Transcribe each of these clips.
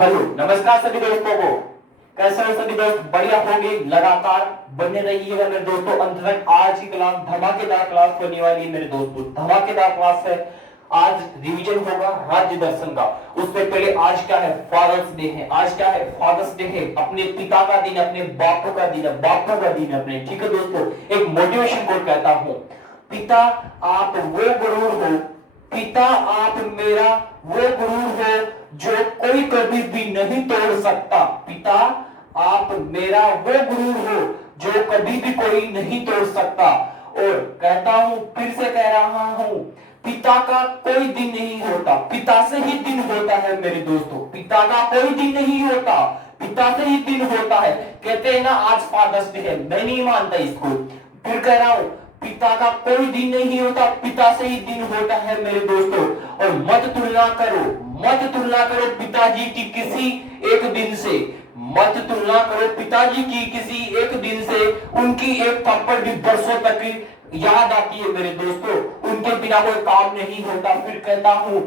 Hello नमस्कार सभी दोस्तों को। कैसे हो सभी दोस्त? बढ़िया होंगे। लगातार बने रहिएगा मेरे दोस्तों अंत तक। आज की क्लास धमाकेदार क्लास होने वाली है मेरे दोस्तों। धमाकेदार क्लास है। आज रिवीजन होगा राज्य दर्शन का। उससे पहले आज क्या है? फादर्स डे है। आज क्या है? फादर्स डे है। अपने पिता का दिन, अपने बापू का दिन है, बापू का दिन है अपने। ठीक है दोस्तों, एक मोटिवेशन कोट कहता हूं। पिता आप वो गुरूर हो, पिता आप मेरा वो गुरूर है जो कोई कभी भी नहीं तोड़ सकता। पिता आप मेरा वो गुरूर हो जो कभी भी कोई नहीं तोड़ सकता। और कहता हूं, फिर से कह रहा हूं, पिता का कोई दिन नहीं होता, पिता से ही दिन होता है मेरे दोस्तों। पिता का कोई दिन नहीं होता, पिता से ही दिन होता है। कहते हैं ना आज फादर्स डे है, मैं नहीं मानता इसको। फिर कह रहा हूं, पिता का कोई दिन नहीं होता, पिता से ही दिन होता है मेरे दोस्तों। और मत तुलना करो, मत तुलना करो पिताजी की किसी एक दिन से। मत तुलना करो पिताजी की किसी एक दिन से। उनकी एक थप्पड़ भी बरसों तक याद आती है मेरे दोस्तों। उनके बिना कोई काम नहीं होता। फिर कहता हूं,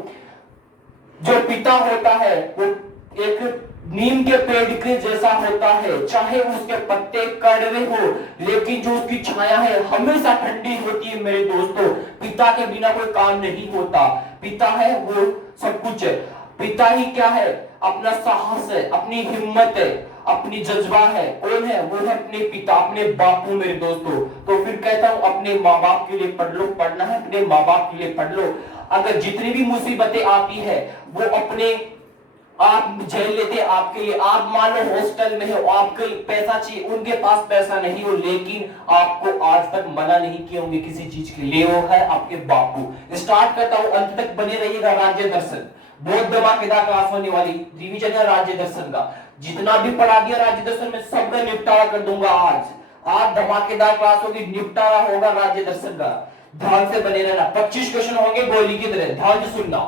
जो पिता होता है वो एक नीम के पेड़ के जैसा होता है। चाहे उसके पत्ते कड़वे हो, लेकिन जो उसकी छाया है हमेशा ठंडी होती है मेरे दोस्तों। पिता के बिना कोई काम नहीं होता। पिता है वो सब कुछ है। पिता ही क्या है? अपना साहस है, अपनी हिम्मत है, अपनी जज्बा है। कौन है? वो है अपने पिता, अपने बापू मेरे दोस्तों। तो फिर कहता हूं, अपने माँ बाप के लिए पढ़ लो। पढ़ना है अपने माँ बाप के लिए पढ़ लो। अगर जितनी भी मुसीबतें आती है वो अपने आप झेल लेते आपके लिए। आप मान लो हॉस्टल में हो, आपको पैसा चाहिए, उनके पास पैसा नहीं हो, लेकिन आपको आज तक मना नहीं किए होंगे किसी चीज के लिए। वो है आपके बापू। स्टार्ट करता हूं, अंत तक बने रहिएगा। राज्य दर्शन बहुत धमाकेदार क्लास होने वाली। रिवीजन है राज्य दर्शन का। जितना भी पढ़ा दिया राज्य दर्शन में सब का निपटारा कर दूंगा आज धमाकेदार क्लास होगी, निपटारा होगा राज्य दर्शन का। ध्यान से बने रहना। 25 क्वेश्चन होंगे गोली की तरह, ध्यान से सुनना।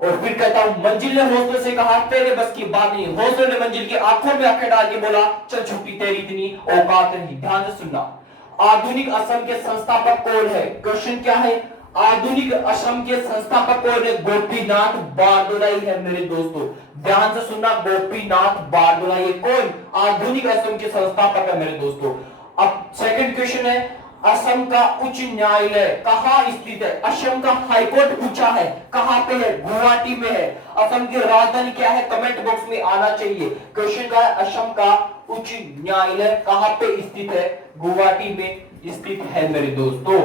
और फिर कहता हूं, मंजिल ने हौसले से कहा तेरे बस की बात नहीं। हौसले ने मंजिल की आंखों में आंखें डाल के बोला चल छुट्टी, तेरी इतनी औकात नहीं। ध्यान से सुनना। आधुनिक असम के संस्थापक कौन है? क्वेश्चन क्या है? आधुनिक असम के संस्थापक कौन है? गोपीनाथ बारदोलाई है मेरे दोस्तों। ध्यान से सुनना, गोपीनाथ बारदोलाई कौन? आधुनिक असम के संस्थापक है मेरे दोस्तों। अब सेकंड क्वेश्चन है, असम का उच्च न्यायालय कहां स्थित है? असम का हाईकोर्ट पूछा है, कहां पे है? गुवाहाटी में है। असम की राजधानी क्या है? कमेंट बॉक्स में आना चाहिए। क्वेश्चन का है, असम का उच्च न्यायालय कहां पे स्थित है? गुवाहाटी में स्थित है मेरे दोस्तों।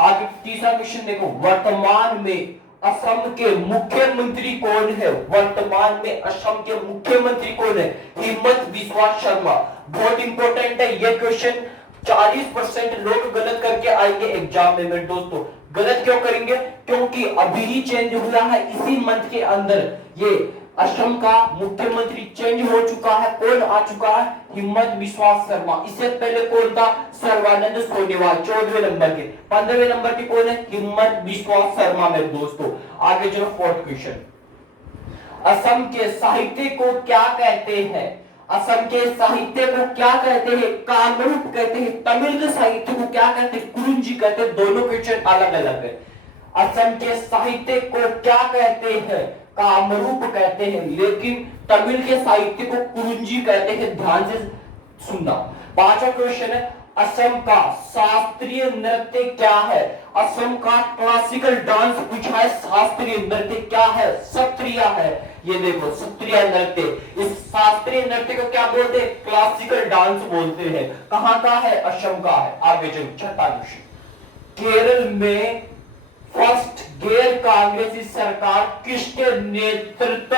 आगे तीसरा क्वेश्चन देखो, वर्तमान में असम के मुख्यमंत्री कौन है? वर्तमान में असम के मुख्यमंत्री कौन है? हिम्मत बिस्वा शर्मा। बहुत इंपॉर्टेंट है ये क्वेश्चन। 40% लोग गलत करके आएंगे एग्जाम में मेरे दोस्तों। गलत क्यों करेंगे? क्योंकि अभी ही चेंज हुआ है इसी मंथ के अंदर। ये असम का मुख्यमंत्री चेंज हो चुका है। कौन आ चुका है? हिम्मत बिस्वा शर्मा। इससे पहले कौन था? सर्बानंद सोनोवाल 14वें नंबर के। 15वें नंबर के कौन है? हिम्मत बिस्वा शर्मा मेरे दोस्तों। आगे चलो फोर्थ क्वेश्चन, असम के साहित्य को क्या कहते हैं? असम के साहित्य को क्या कहते हैं? कामरूप कहते हैं। तमिल के साहित्य को क्या कहते हैं? कुरुंजी कहते हैं। दोनों क्वेश्चन अलग अलग है। असम के साहित्य को क्या कहते हैं? कामरूप कहते हैं, लेकिन तमिल के साहित्य को कुरुंजी कहते हैं। ध्यान से सुनना। पांचवा क्वेश्चन है, असम का शास्त्रीय नृत्य क्या है? असम का क्लासिकल डांस पूछा है। शास्त्रीय नृत्य क्या है? सत्रिय है। ये देखो सत्रिय नृत्य। इस शास्त्रीय नृत्य को क्या बोलते हैं? क्लासिकल डांस बोलते हैं। कहां का है? असम का है। आगे चलो छठा क्वेश्चन, केरल में फर्स्ट गैर कांग्रेसी सरकार किसके नेतृत्व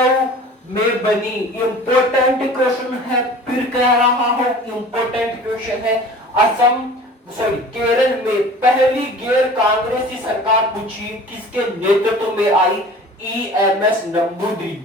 में बनी? इंपॉर्टेंट क्वेश्चन है, फिर कह रहा हूं इंपॉर्टेंट क्वेश्चन है। असम केरल में पहली गैर कांग्रेसी सरकार पूछी किसके नेतृत्व में आई? ईएमएस नंबूदिरी।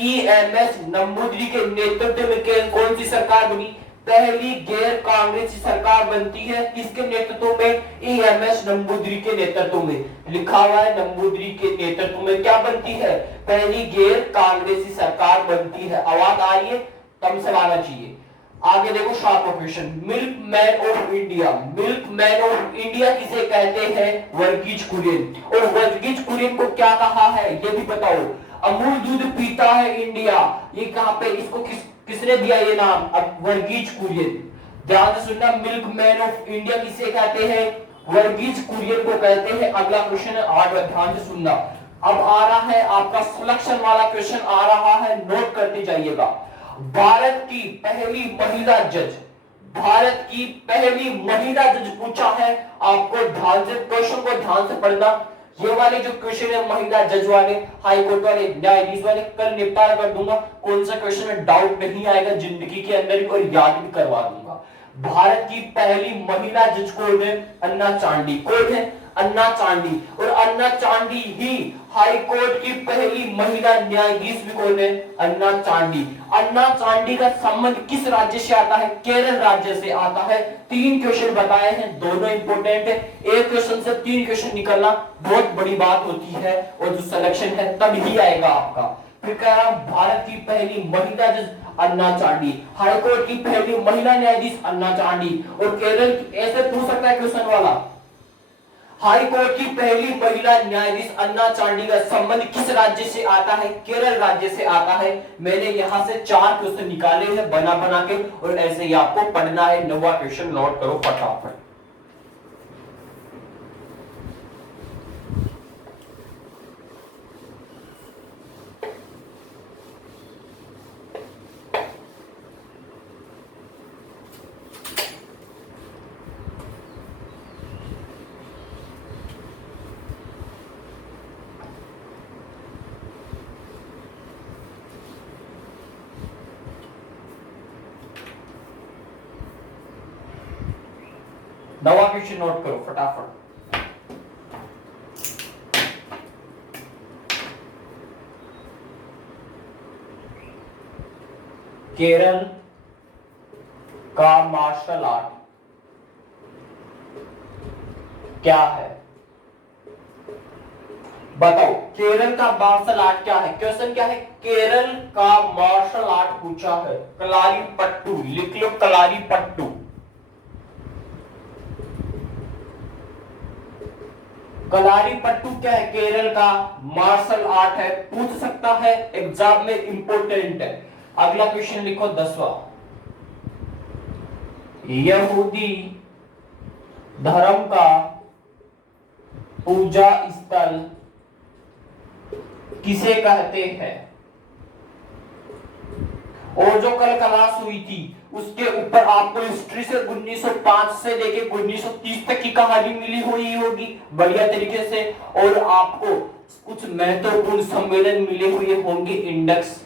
ईएमएस नंबूदिरी के नेतृत्व में कौन सी सरकार बनी? पहली गैर कांग्रेसी सरकार बनती है किसके नेतृत्व में? ईएमएस नंबूदिरी के नेतृत्व में। लिखा हुआ है नंबूदिरी के नेतृत्व में क्या बनती है? पहली गैर कांग्रेसी सरकार बनती है। आवाज आ रही है? कम से आना चाहिए। आगे देखो sharp question, milk man of India, milk man of India किसे कहते हैं? वर्गीज कुरियन। और वर्गीज कुरियन को क्या कहा है ये भी बताओ। अमूल दूध पीता है इंडिया, ये कहां पे, इसको किसने दिया ये नाम? अब वर्गीज कुरियन। ध्यान से सुनना, मिल्क मैन ऑफ इंडिया किसे कहते हैं? वर्गीज कुरियन को कहते हैं। अगला क्वेश्चन है 8वां, ध्यान से सुनना। अब आ रहा है आपका सिलेक्शन वाला क्वेश्चन आ रहा है, नोट करते जाइएगा। भारत की पहली महिला जज, भारत की पहली महिला जज पूछा है आपको। ध्यान से क्वेश्चन को ध्यान से पढ़ना। ये वाले जो क्वेश्चन है महिला जज वाले, हाई कोर्ट वाले, न्यायाधीश वाले, कल निपटारा कर दूंगा। कौन सा क्वेश्चन में डाउट नहीं आएगा जिंदगी के अंदर, और याद भी करवा दूंगा। भारत की पहली महिला जज कौन है? अन्ना चांडी। कौन है? अन्ना चांडी। और अन्ना चांडी ही हाई कोर्ट की पहली महिला न्यायाधीश भी कौन है? अन्ना चांडी। अन्ना चांडी का संबंध किस राज्य से आता है? केरल राज्य से आता है। 3 क्वेश्चन बताए हैं, दोनों इंपोर्टेंट है। एक क्वेश्चन से 3 क्वेश्चन निकलना बहुत बड़ी बात होती है, और जो सिलेक्शन है तब ही आएगा आपका। फिर कह रहा हूं, भारत की पहली महिला जज अन्ना चांडी, हाई कोर्ट की पहली महिला न्यायाधीश अन्ना चांडी। और केरल ऐसे पूछ सकता है क्वेश्चन वाला, हाई कोर्ट की पहली महिला न्यायाधीश अन्ना चांडी का संबंध किस राज्य से आता है? केरल राज्य से आता है। मैंने यहां से 4 क्वेश्चन निकाले हैं बना बना के, और ऐसे ही आपको पढ़ना है। 9वां क्वेश्चन नोट करो फटाफट। नवा क्वेश्चन नोट करो फटाफट। केरल का मार्शल आर्ट क्या है? बताओ, केरल का मार्शल आर्ट क्या है? क्वेश्चन क्या है? केरल का मार्शल आर्ट पूछा है। कलारी पट्टू, लिख लो कलारी पट्टू। कलारी पट्टू क्या है? केरल का मार्शल आर्ट है, पूछ सकता है एग्जाम में, इंपोर्टेंट है। अगला क्वेश्चन लिखो 10वां, यहूदी धर्म का पूजा स्थल किसे कहते हैं? और जो कल क्लास हुई थी उसके ऊपर आपको हिस्ट्री से 1905 से लेके 1930 तक की कहानी मिली हुई होगी बढ़िया तरीके से, और आपको कुछ महत्वपूर्ण सम्मेलन मिले हुए होंगे इंडेक्स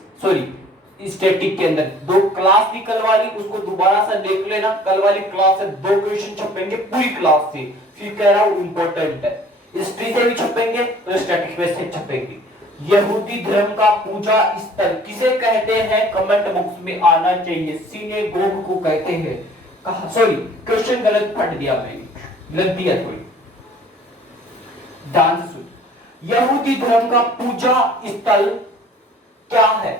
स्टैटिक के अंदर। 2 क्लास थी कल वाली, उसको दोबारा से देख लेना। कल वाली क्लास से 2 क्वेश्चन छपेंगे पूरी क्लास से, फिर कह रहा हूं इंपॉर्टेंट है। हिस्ट्री से भी छपेंगे और स्टैटिक में से छपेंगे। यहूदी धर्म का पूजा स्थल किसे कहते हैं? कमेंट बॉक्स में आना चाहिए। सिनेगोग को कहते हैं। कहा, सॉरी क्वेश्चन गलत पढ़ दिया मैंने, गलत दिया थोड़ी, ध्यान से सुन। यहूदी धर्म का पूजा स्थल क्या है?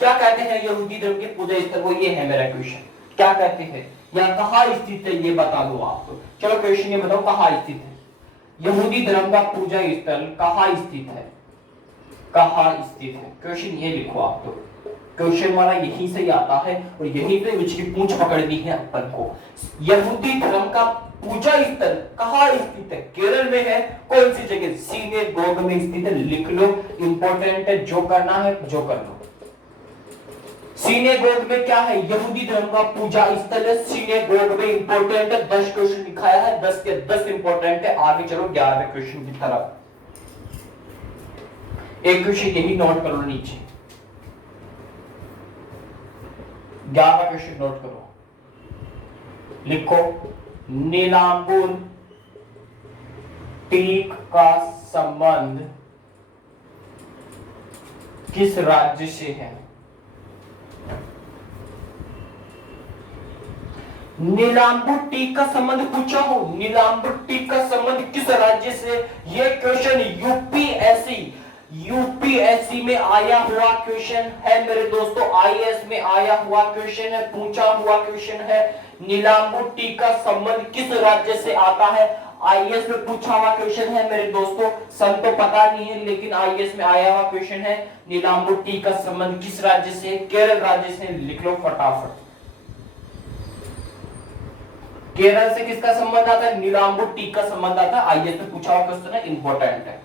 क्या कहते हैं यहूदी धर्म के पूजा स्थल? वो ये है मेरा क्वेश्चन, क्या कहते हैं या कहां स्थित है ये बता दो आपको। चलो क्वेश्चन ये बताओ, कहां स्थित है यहूदी धर्म का पूजा स्थल? कहां स्थित है? कहां स्थित है? क्वेश्चन ये लिखो आप। तो क्वेश्चन वाला यहीं से ही आता है, और यहीं पे उसकी पूंछ पकड़नी है अपन को। यहूदी धर्म का पूजा स्थल कहां स्थित है? केरल में है। कौन सी जगह? सिनेगोग में स्थित है। लिख लो, इंपॉर्टेंट है, जो करना है जो कर लो। सिनेगोग में क्या है? यहूदी धर्म का पूजा स्थल है। सिनेगोग में इंपॉर्टेंट है। 10 क्वेश्चन दिखाया है, 10 के 10 इंपॉर्टेंट है। आगे चलो 11वें क्वेश्चन की तरफ। एक क्वेश्चन यही नोट करो नीचे, 11वां क्वेश्चन नोट करो। लिखो, नीलांबुर टीक का संबंध किस राज्य से है? नीलांबुर टीक का संबंध पूछा हो। नीलांबुर टीक का संबंध किस राज्य से? यह क्वेश्चन यूपीएससी यूपीएससी में आया हुआ क्वेश्चन है मेरे दोस्तों, आईएएस में आया हुआ क्वेश्चन है, पूछा हुआ क्वेश्चन है। नीलांबू टी का संबंध किस राज्य से आता है? आईएएस में पूछा हुआ क्वेश्चन है मेरे दोस्तों, सब तो पता नहीं है लेकिन आईएएस में आया हुआ क्वेश्चन है। नीलांबू टी का संबंध किस राज्य से? केरल राज्य से। लिख लो फटाफट। केरल से किसका संबंध आता है? नीलांबू टी का संबंध आता है। आईएएस में पूछा हुआ क्वेश्चन है, इंपॉर्टेंट है।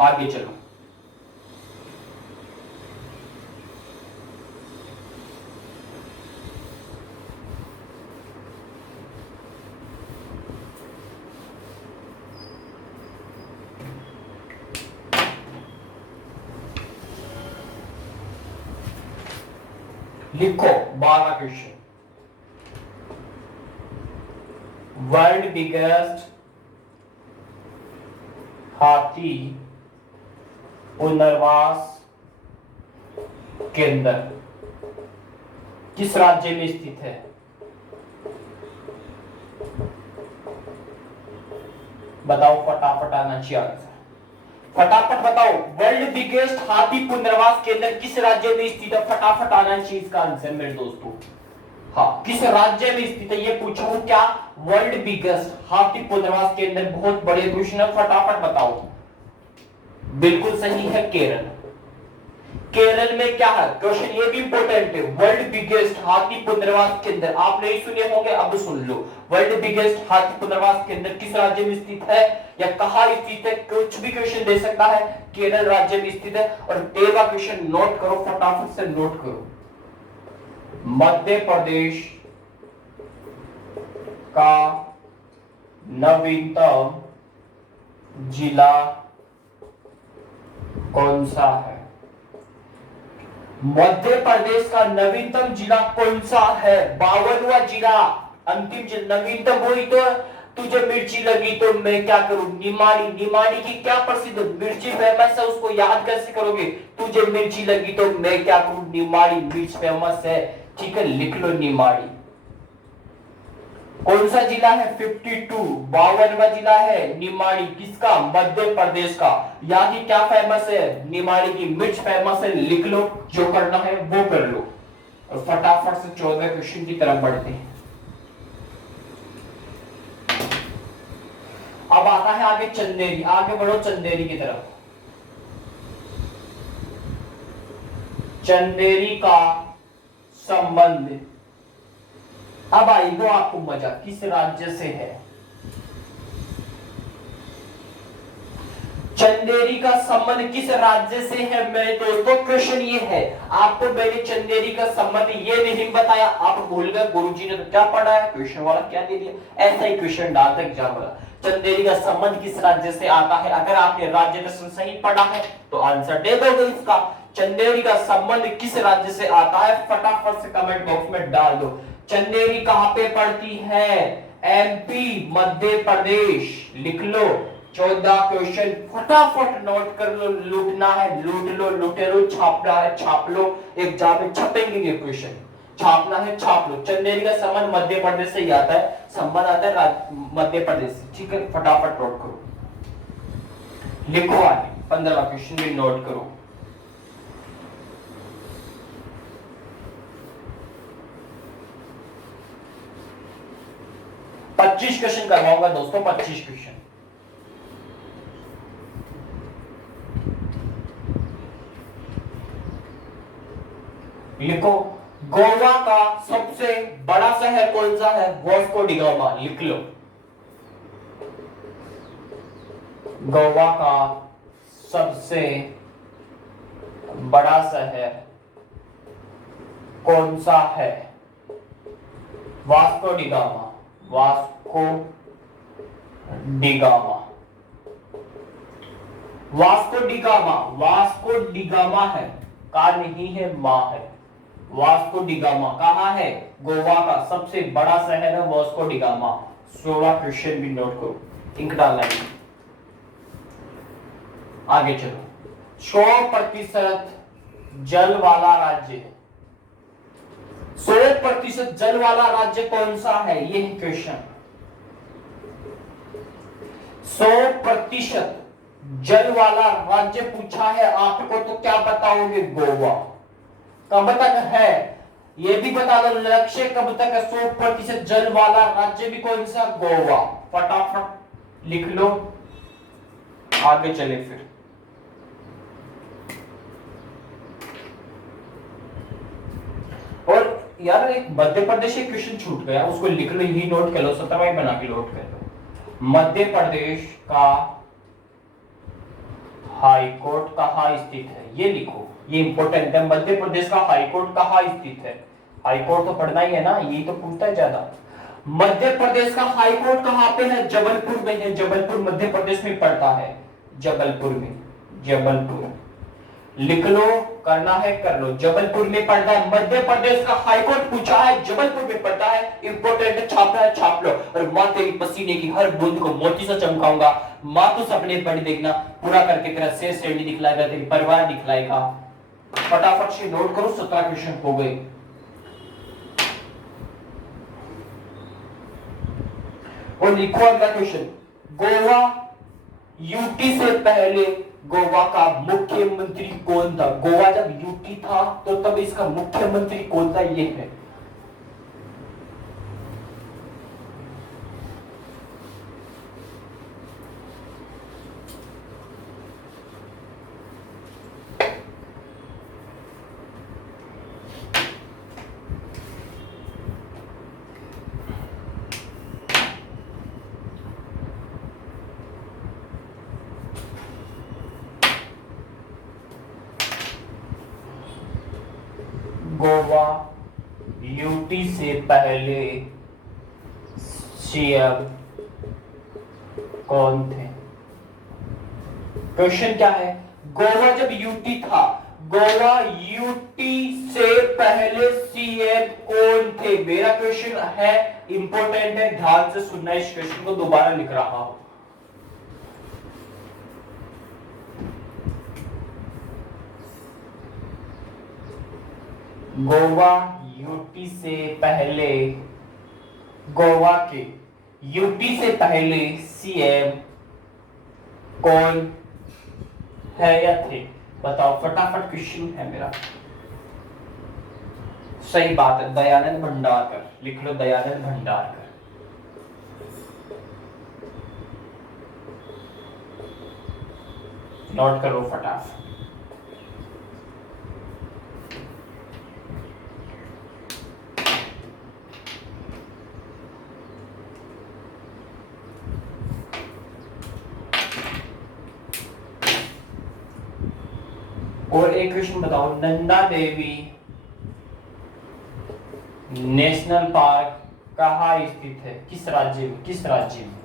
आगे चलो। लिखो 12 क्वेश्चन। वर्ल्ड बिगेस्ट हाथी पुनर्वास केंद्र किस राज्य में स्थित है? बताओ, फटाफट आना चाहिए आंसर। फटाफट बताओ, वर्ल्ड बिगेस्ट हाथी पुनर्वास केंद्र किस राज्य में स्थित है? फटाफट आना चाहिए इसका आंसर मेरे दोस्तों। हाँ, किस राज्य में स्थित है ये पूछा हूं। क्या? वर्ल्ड बिगेस्ट हाथी पुनर्वास केंद्र। बहुत बड़े क्वेश्चन है, फटाफट बताओ। बिल्कुल सही है, केरल। केरल में क्या है? क्वेश्चन ये भी इंपॉर्टेंट है। वर्ल्ड बिगेस्ट हाथी पुनर्वास केंद्र आप नहीं सुने होंगे, अब सुन लो। वर्ल्ड बिगेस्ट हाथी पुनर्वास केंद्र किस राज्य में स्थित है या कहां स्थित है? कुछ भी क्वेश्चन दे सकता है। केरल राज्य में स्थित है। और 13वां क्वेश्चन नोट करो, फटाफट से नोट करो। मध्य प्रदेश का नवीनतम जिला कौन सा है? मध्य प्रदेश का नवीनतम जिला कौन सा है? 52वां जिला, अंतिम जिला। नवीनतम हुई तो तुझे मिर्ची लगी तो मैं क्या करूं? निमाड़ी। निमाड़ी की क्या प्रसिद्ध मिर्ची फेमस है, उसको याद कैसे करोगे? तुझे मिर्ची लगी तो मैं क्या करूं? निमाड़ी मिर्च फेमस है। ठीक है, लिख लो निमाड़ी। कौन सा जिला है? 52, 52वां जिला है निमाड़ी। किसका? मध्य प्रदेश का। यहाँ की क्या फेमस है? निमाड़ी की मिर्च फेमस है। लिख लो, जो करना है वो कर लो। और फटाफट से 14वें क्वेश्चन की तरफ बढ़ते हैं। अब आता है आगे चंदेरी। आगे बढ़ो चंदेरी की तरफ। चंदेरी का संबंध, अब आएगा आपको मजा, किस राज्य से है? चंदेरी का संबंध किस राज्य से है मेरे दोस्तों? क्वेश्चन ये है। आपको मैंने चंदेरी का संबंध ये नहीं बताया, आप भूल गए। गुरुजी ने तो क्या पढ़ा है, क्वेश्चन वाला क्या दे दिया। ऐसा ही क्वेश्चन डालता एग्जाम वाला। चंदेरी का संबंध किस राज्य से आता है? अगर आपने राज्य दर्शन सही पढ़ा है तो आंसर दे दोगे इसका। चंदेरी का संबंध किस राज्य से आता है? फटाफट से कमेंट बॉक्स में डाल दो। चंदेरी कहां पे पड़ती है? एमपी, मध्य प्रदेश। लिख लो। 14 क्वेश्चन फटाफट नोट कर लो। लूटना है लूट लो, लुटेरो। छापना है छाप लो, एग्जाम में छपेंगे ये क्वेश्चन। छापना है छाप लो। चंदेरी का संबंध मध्य प्रदेश से ही आता है, संबंध आता है मध्य प्रदेश से। ठीक है, फटाफट नोट करो। लिखो आगे 15वां क्वेश्चन भी नोट करो। पच्चीस क्वेश्चन करवाऊंगा दोस्तों, 25 क्वेश्चन। लिखो, गोवा का सबसे बड़ा शहर कौन सा है? Vasco D gamma. लिख लो, गोवा का सबसे बड़ा शहर कौन सा है? Vasco D gamma. Vasco D gamma. Vasco D gamma. Vasco D gamma है, का नहीं है, मां है। वास्को डी गामा कहां है? गोवा का सबसे बड़ा शहर है वास्को डी गामा। 16 क्वेश्चन भी नोट करो, इंक डालना है। आगे चलो। 100% जल वाला राज्य है। 100% जल वाला राज्य कौन सा है? ये है क्वेश्चन। 100% जल वाला राज्य पूछा है आपको तो क्या बताओगे? गोवा। कब तक है ये भी बता दो, लक्ष्य कब तक है? 100% जल वाला राज्य भी कौन सा? गोवा। फटाफट लिख लो, आगे चले फिर। और यार एक मध्य प्रदेश एक क्वेश्चन छूट गया, उसको लिख लो, यही नोट कर लो, 17वां बना के नोट कर लो। मध्य प्रदेश का हाई कोर्ट कहाँ स्थित है? ये लिखो, ये इंपॉर्टेंट है। मध्य प्रदेश का हाई कोर्ट कहाँ स्थित है? हाई कोर्ट तो पढ़ना ही है ना, यही तो पूछता है ज्यादा। मध्य प्रदेश का हाई कोर्ट कहाँ पे है? जबलपुर में है। जबलपुर मध्य प्रदेश में पड़ता है, जबलपुर में। जबलपुर लिख लो, करना है कर लो। जबलपुर में पड़ता है, मध्य प्रदेश का हाईकोर्ट पूछा है, जबलपुर में पड़ता है, इंपोर्टेंट है, छापना है छाप लो। और मां तेरी पसीने की हर बूंद को मोती से चमकाऊंगा। मां तो सपने बड़ी देखना, पूरा करके तेरा शेष श्रेणी दिखलाएगा, तेरी परिवार दिखलाएगा। फटाफट से नोट करो, 17 क्वेश्चन हो गए। और लिखो अगला क्वेश्चन, गोवा यूटी से पहले गोवा का मुख्यमंत्री कौन था? गोवा जब यूटी था तो तब इसका मुख्यमंत्री कौन था? ये है गोवा यूटी से पहले सीएम कौन थे? क्वेश्चन क्या है? गोवा जब यूटी था, गोवा यूटी से पहले सीएम कौन थे? मेरा क्वेश्चन है, इंपॉर्टेंट है, ध्यान से सुनना। इस क्वेश्चन को दोबारा लिख रहा हूं। गोवा यूटी से पहले, गोवा के यूटी से पहले सीएम कौन है या थे? बताओ फटाफट, क्वेश्चन है मेरा। सही बात है, दयानंद भंडारकर। लिख लो, दयानंद भंडारकर। नोट करो फटाफट। और एक क्वेश्चन बताओ, नंदा देवी नेशनल पार्क कहाँ स्थित है? किस राज्य में? किस राज्य में?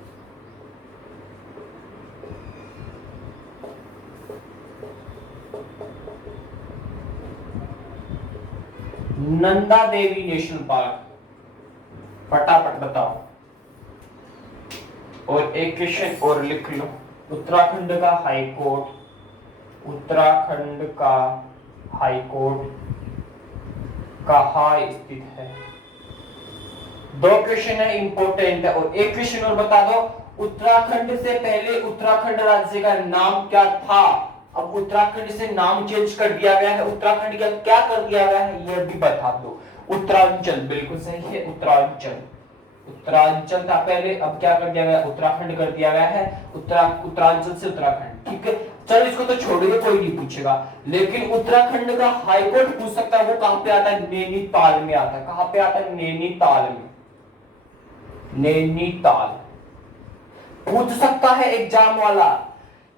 नंदा देवी नेशनल पार्क, फटाफट बताओ। और एक क्वेश्चन और लिख लो, उत्तराखंड का हाई कोर्ट, उत्तराखंड का हाई कोर्ट कहाँ स्थित है? दो क्वेश्चन है, इंपॉर्टेंट है। और एक क्वेश्चन और बता दो, उत्तराखंड से पहले उत्तराखंड राज्य का नाम क्या था? अब उत्तराखंड से नाम चेंज कर दिया गया है, उत्तराखंड का क्या कर दिया गया है यह भी बता दो। उत्तरांचल, बिल्कुल सही है, उत्तरांचल। उत्तरांचल था पहले, अब क्या कर दिया गया? उत्तराखंड कर दिया गया है। उत्तरांचल से उत्तराखंड, ठीक है। चलो इसको तो छोड़िए, कोई नहीं पूछेगा। लेकिन उत्तराखंड का हाईकोर्ट पूछ सकता है, वो कहां पे आता है? नैनीताल में आता है। कहां पे आता है? नैनीताल में। नैनीताल पूछ सकता है एग्जाम वाला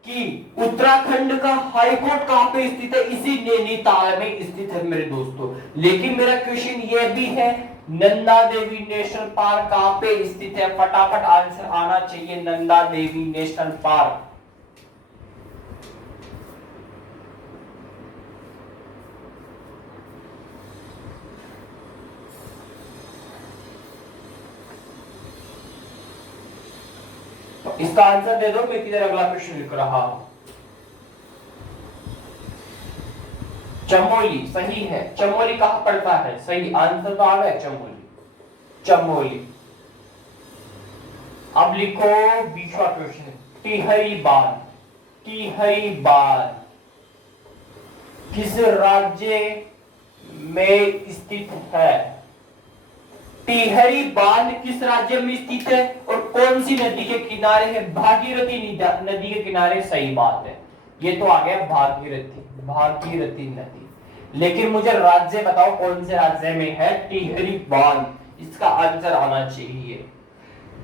कि उत्तराखंड का हाईकोर्ट कहां पे स्थित है? इसी नैनीताल में स्थित है मेरे दोस्तों। लेकिन मेरा क्वेश्चन यह भी है, नंदा देवी नेशनल पार्क कहां पे स्थित है? फटाफट आंसर आना चाहिए, नंदा देवी नेशनल पार्क। इसका आंसर दे दो, मैं किधर अगला क्वेश्चन लिख रहा हूं। चमोली सही है। चमोली कहां पड़ता है? सही आंसर तो आ गया, चमोली। चमोली। अब लिखो 20वां क्वेश्चन, टिहरी बांध। टिहरी बांध किस राज्य में स्थित है? टिहरी बांध किस राज्य में स्थित है और कौन सी नदी के किनारे है? भागीरथी नदी के किनारे। सही बात है, ये तो आ गया भागीरथी नदी। लेकिन मुझे राज्य बताओ कौन से राज्य में है टिहरी बांध? इसका आंसर आना चाहिए।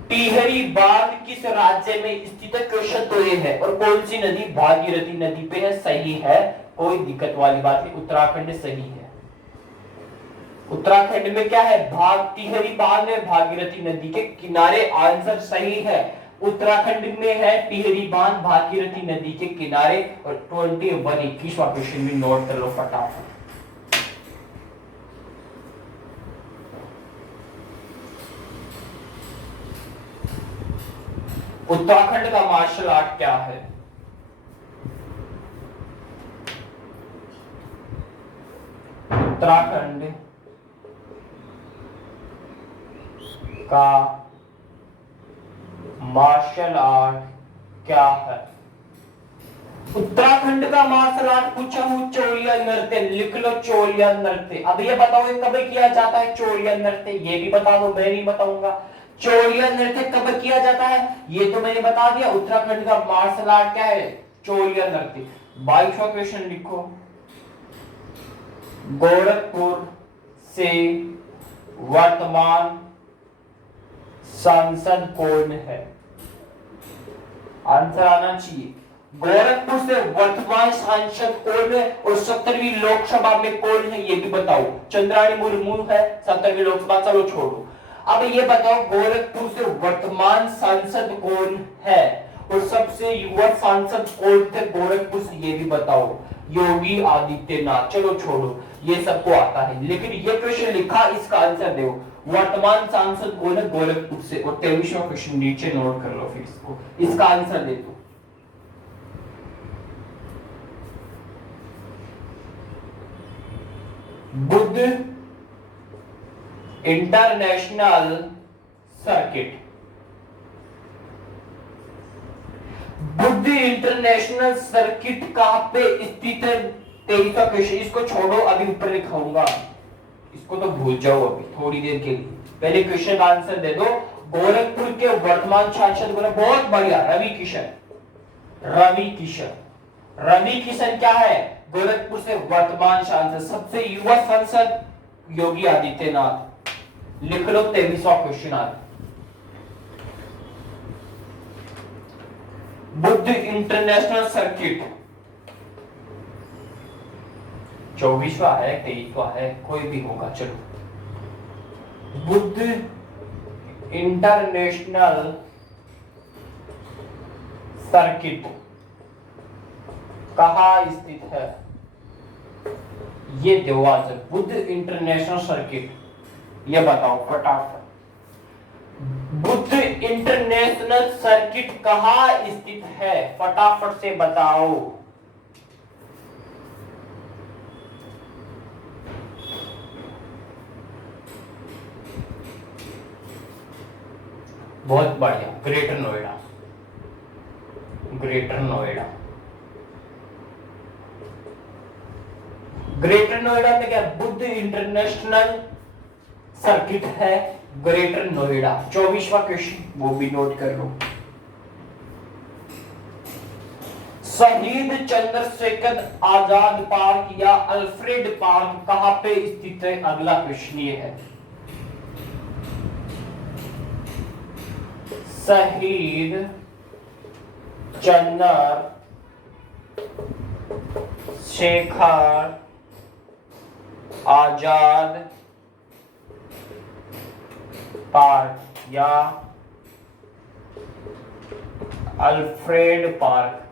टिहरी बांध किस राज्य में स्थित है? क्वेश्चन तो ये है। और कौन सी नदी? भागीरथी नदी पे है। सही है, कोई दिक्कत वाली बात नहीं, उत्तराखंड सही है। उत्तराखंड में क्या है? टिहरी बांध है भागीरथी नदी के किनारे। आंसर सही है, उत्तराखंड में है टिहरी बांध भागीरथी नदी के किनारे। और 21वां क्वेश्चन भी नोट कर लो फटाफट। उत्तराखंड का मार्शल आर्ट क्या है? उत्तराखंड का मार्शल आर्ट क्या है? उत्तराखंड का मार्शल आर्ट पूछा हूं, चोलिया नृत्य। लिख लो चोलिया नृत्य। अब ये बताओ ये कब किया जाता है चोलिया नृत्य? ये भी बता दो, मैं नहीं बताऊंगा। चोलिया नृत्य कब किया जाता है ये तो मैंने बता दिया। उत्तराखंड का मार्शल आर्ट क्या है? चोलिया नृत्य। 22वां क्वेश्चन लिखो। गोरखपुर से वर्तमान सांसद कौन है? आंसर आना चाहिए। गोरखपुर से वर्तमान सांसद कौन है और 17वीं लोकसभा में कौन है ये भी बताओ। चंद्राणी मुर्मू है 17वीं लोकसभा, चलो छोड़ो। अब ये बताओ गोरखपुर से वर्तमान सांसद कौन है और सबसे युवा सांसद कौन थे गोरखपुर से ये भी बताओ। योगी आदित्यनाथ। चलो छोड़ो, ये सबको आता है, लेकिन ये क्वेश्चन लिखा, इसका आंसर दो। वर्तमान सांसद कौन है गोरखपुर से? और 23वां क्वेश्चन नीचे नोट कर लो, फिर इसको, इसका आंसर दे दो। Buddha international circuit. Buddha international circuit कहां पे स्थित है? 23वां क्वेश्चन। इसको छोड़ो, अभी ऊपर लिखाऊंगा, इसको तो भूल जाओ अभी थोड़ी देर के लिए। पहले क्वेश्चन का आंसर दे दो। गोरखपुर के वर्तमान सांसद कौन है? बहुत बढ़िया, रवि किशन। रवि किशन क्या है? गोरखपुर से वर्तमान सांसद। सबसे युवा सांसद योगी आदित्यनाथ। लिख लो 23वां क्वेश्चन आ। बुद्ध इंटरनेशनल सर्किट 24वां है 23वां है, कोई भी होगा, चलो। बुद्ध इंटरनेशनल सर्किट कहां स्थित है? ये दो आंसर। बुद्ध इंटरनेशनल सर्किट, ये बताओ फटाफट। बुद्ध इंटरनेशनल सर्किट कहां स्थित है? फटाफट से बताओ। बहुत बढ़िया, ग्रेटर नोएडा। ग्रेटर नोएडा में क्या बुद्ध इंटरनेशनल सर्किट है? ग्रेटर नोएडा। 24वां क्वेश्चन, वो भी नोट कर लो। शहीद चंद्रशेखर आजाद पार्क या अल्फ्रेड पार्क कहां पे स्थित है? अगला क्वेश्चन ये है। शहीद चंद्रशेखर आजाद पार्क या अल्फ्रेड पार्क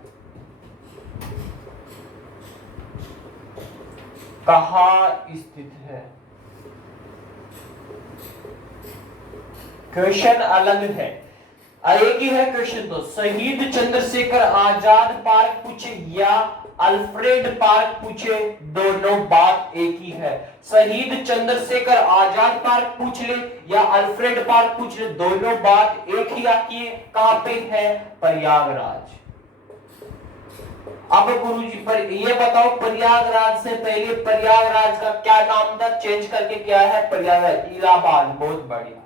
कहां स्थित है? क्वेश्चन अलग है, एक ही है क्वेश्चन। तो शहीद चंद्रशेखर आजाद पार्क पूछे या अल्फ्रेड पार्क पूछे, दोनों बात एक ही है। शहीद चंद्रशेखर आजाद पार्क पूछ ले या अल्फ्रेड पार्क पूछ ले, दोनों बात एक ही आती है। कहां पे है? प्रयागराज। अब गुरुजी पर ये बताओ, प्रयागराज से पहले प्रयागराज का क्या नाम था, चेंज करके क्या है प्रयागराज, इलाहाबाद। बहुत बढ़िया।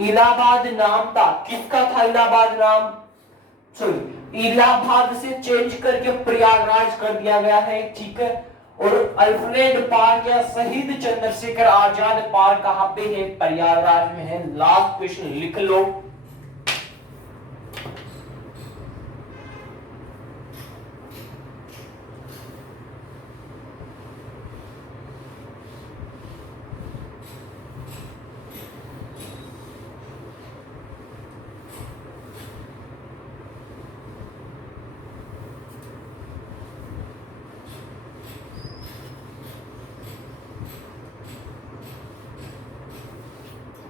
इलाहाबाद नाम था, किसका था इलाहाबाद नाम, सॉरी इलाहाबाद से चेंज करके प्रयागराज कर दिया गया है, ठीक है। और अल्फ्रेड पार्क या शहीद चंद्रशेखर आजाद पार्क कहां पे है, प्रयागराज में है। लास्ट क्वेश्चन लिख लो।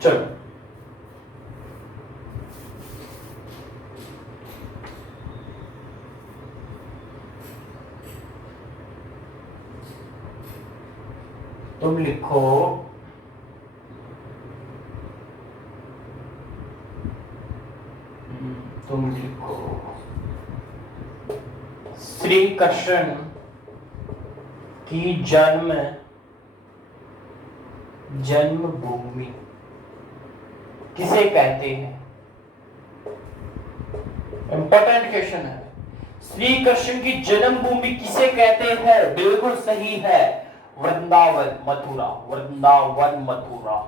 चलो तुम लिखो तुम लिखो श्री कृष्ण की जन्मभूमि किसे कहते हैं, इंपॉर्टेंट क्वेश्चन है। श्री कृष्ण की जन्मभूमि किसे कहते हैं, बिल्कुल सही है, वृंदावन मथुरा, वृंदावन मथुरा।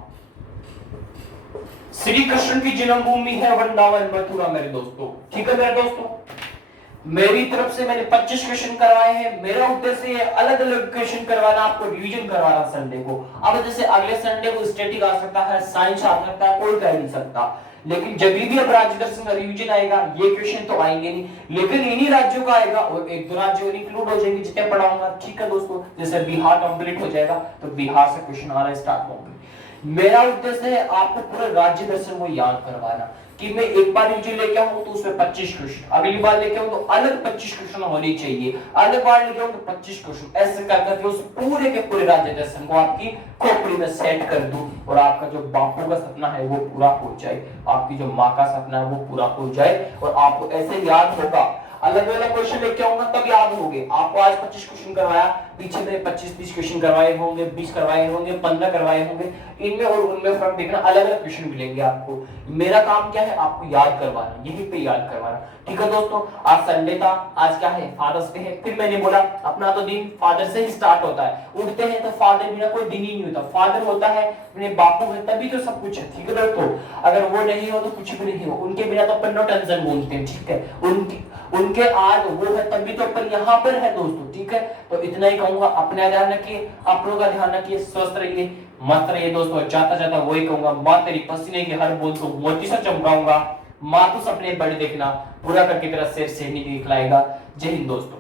श्री कृष्ण की जन्मभूमि है वृंदावन मथुरा मेरे दोस्तों, ठीक है मेरे दोस्तों। मेरी तरफ से मैंने 25 क्वेश्चन करवाए हैं। मेरा उद्देश्य है अलग अलग क्वेश्चन करवाना, आपको रिवीजन करवाना संडे को। अब जैसे अगले संडे को स्टैटिक आ सकता है, साइंस आ सकता है, कोई कह नहीं सकता, लेकिन जब भी अब राज्य दर्शन का रिवीजन आएगा ये क्वेश्चन तो आएंगे नहीं, लेकिन इन्हीं राज्यों का आएगा और एक दो राज्य और इंक्लूड हो जाएंगे जितने पढ़ाऊंगा, ठीक है दोस्तों। जैसे बिहार कंप्लीट हो जाएगा तो बिहार से क्वेश्चन आना स्टार्ट होंगे। मेरा उद्देश्य है आपको पूरा राज्य दर्शन को याद करवाना, कि मैं एक बार यूजी लेके आऊं तो उसमें 25 क्वेश्चन, अगली बार लेके आऊं तो अलग 25 क्वेश्चन होने चाहिए, अलग बार लेके आऊं तो 25 क्वेश्चन, ऐसे कर करके उस पूरे के पूरे राज्य दर्शन को आपकी खोपड़ी में सेट कर दूं और आपका जो बापू का सपना है वो पूरा हो जाए, आपकी जो माँ का सपना है वो पूरा हो जाए और आपको ऐसे याद होगा। अलग अलग क्वेश्चन लेके आऊंगा तब याद होंगे। आपको आज 25 क्वेश्चन करवाया, पीछे में 25-30 क्वेश्चन करवाए होंगे, 20 करवाए होंगे, 15 करवाए होंगे, इनमें और उनमें फर्क देखना, अलग अलग क्वेश्चन मिलेंगे आपको। मेरा काम क्या है, आपको याद करवाना, यहीं पे याद करवाना, ठीक है दोस्तों। आज संडे था, आज क्या है, फादर्स डे है। फिर मैंने बोला अपना तो दिन फादर से ही स्टार्ट होता है, उठते हैं तो फादर बिना कोई दिन ही नहीं होता, फादर होता है अपने बापू है तभी तो सब कुछ है, ठीक है दोस्तों। अगर वो नहीं हो तो कुछ भी नहीं हो, उनके बिना तो अपन नो टेंशन बोलते हैं, ठीक है। उनके आज वो है तभी तो अपन यहाँ पर है दोस्तों, ठीक है। तो इतना ही कहूंगा, अपना ध्यान रखिए, आप लोगों का ध्यान रखिए, स्वस्थ रहिए, मस्त रहिए दोस्तों। जाता जाता वही कहूंगा, माँ तेरी पसीने की हर बूंद को मोती से चमकाऊंगा, माँ तो सपने बड़े देखना, पूरा करके तेरा सिर से नहीं दिखलाएगा। जय हिंद दोस्तों।